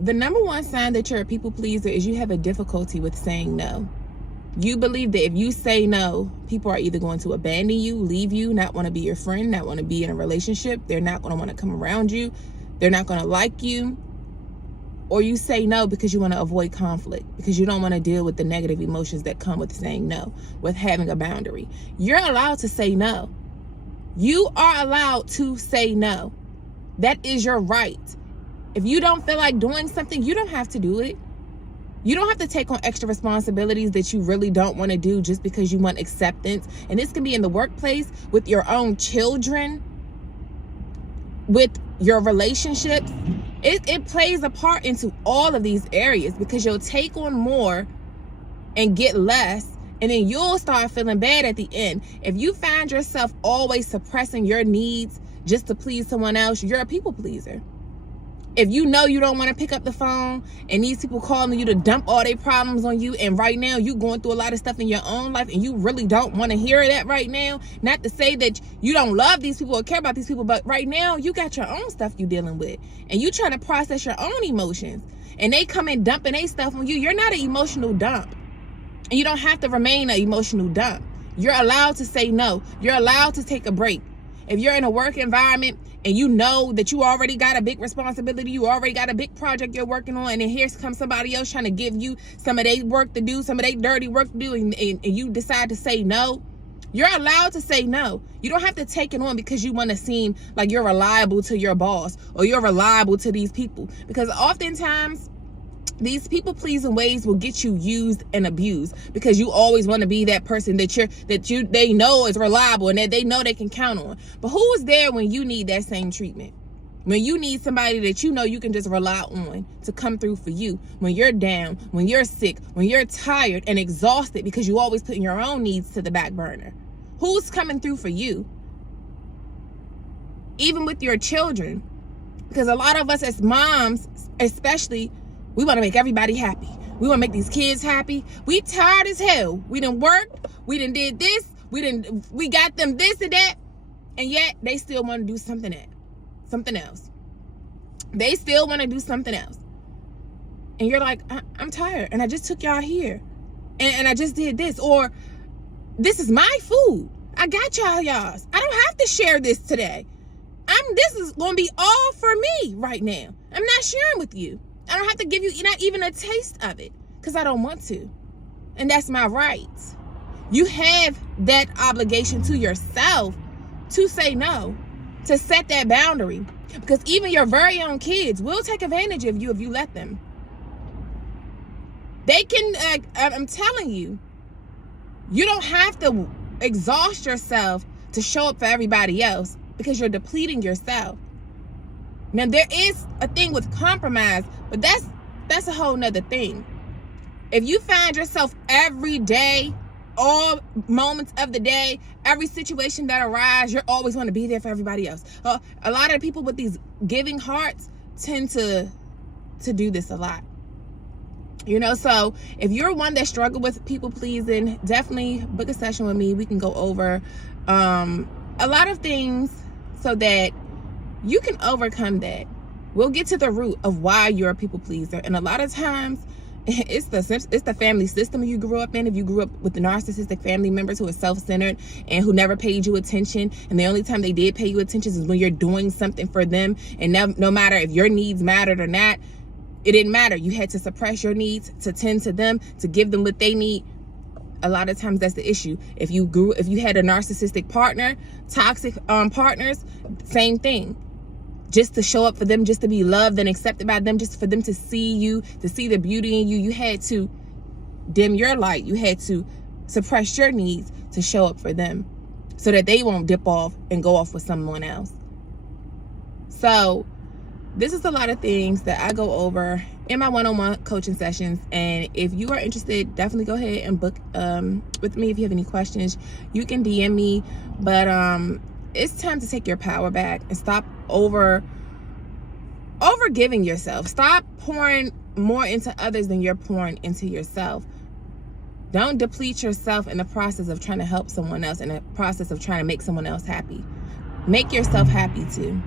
The number one sign that you're a people pleaser is you have a difficulty with saying no. You believe that if you say no, people are either going to abandon you, leave you, not want to be your friend, not want to be in a relationship. They're not going to want to come around you. They're not going to like you. Or you say no because you want to avoid conflict, because you don't want to deal with the negative emotions that come with saying no, with having a boundary. You're allowed to say no. You are allowed to say no. That is your right. If you don't feel like doing something, you don't have to do it. You don't have to take on extra responsibilities that you really don't want to do just because you want acceptance. And this can be in the workplace, with your own children, with your relationships. It plays a part into all of these areas, because you'll take on more and get less, and then you'll start feeling bad at the end. If you find yourself always suppressing your needs just to please someone else, you're a people pleaser. If you know you don't want to pick up the phone and these people calling you to dump all their problems on you, and right now you're going through a lot of stuff in your own life and you really don't want to hear that right now, not to say that you don't love these people or care about these people, but right now you got your own stuff you're dealing with and you trying to process your own emotions, and they come in dumping their stuff on you. You're not an emotional dump, and you don't have to remain an emotional dump. You're allowed to say no. You're allowed to take a break. If you're in a work environment and you know that you already got a big responsibility, you already got a big project you're working on, and then here comes somebody else trying to give you some of their work to do, some of their dirty work to do, and you decide to say no, you're allowed to say no. You don't have to take it on because you want to seem like you're reliable to your boss or you're reliable to these people, because oftentimes these people pleasing ways will get you used and abused, because you always want to be that person that they know is reliable and that they know they can count on. But who is there when you need that same treatment? When you need somebody that you know you can just rely on to come through for you when you're down, when you're sick, when you're tired and exhausted because you always putting your own needs to the back burner. Who's coming through for you? Even with your children, because a lot of us as moms, especially, we want to make everybody happy. We want to make these kids happy. We tired as hell. We done worked. We done did this. We got them this and that. And yet they still want to do something else. They still want to do something else. And you're like, I'm tired. And I just took y'all here. And I just did this. Or this is my food. I got y'all's. I don't have to share this today. This is going to be all for me right now. I'm not sharing with you. I don't have to give you not even a taste of it because I don't want to. And that's my right. You have that obligation to yourself to say no, to set that boundary, because even your very own kids will take advantage of you if you let them. They can, I'm telling you, you don't have to exhaust yourself to show up for everybody else, because you're depleting yourself. Now, there is a thing with compromise, but that's a whole nother thing. If you find yourself every day, all moments of the day, every situation that arises, you're always want to be there for everybody else. A lot of people with these giving hearts tend to do this a lot. You know, so if you're one that struggle with people pleasing, definitely book a session with me. We can go over a lot of things so that you can overcome that. We'll get to the root of why you're a people pleaser. And a lot of times it's the family system you grew up in. If you grew up with the narcissistic family members who are self-centered and who never paid you attention, and the only time they did pay you attention is when you're doing something for them, and no matter if your needs mattered or not, it didn't matter. You had to suppress your needs to tend to them, to give them what they need. A lot of times that's the issue. If you had a narcissistic partner, toxic partners, same thing. Just to show up for them, just to be loved and accepted by them, just for them to see you, to see the beauty in you, you had to dim your light. You had to suppress your needs to show up for them so that they won't dip off and go off with someone else. So this is a lot of things that I go over in my one-on-one coaching sessions. And if you are interested, definitely go ahead and book with me. If you have any questions, you can DM me. But it's time to take your power back and stop over giving yourself. Stop pouring more into others than you're pouring into yourself. Don't deplete yourself in the process of trying to help someone else, in the process of trying to make someone else happy. Make yourself happy too.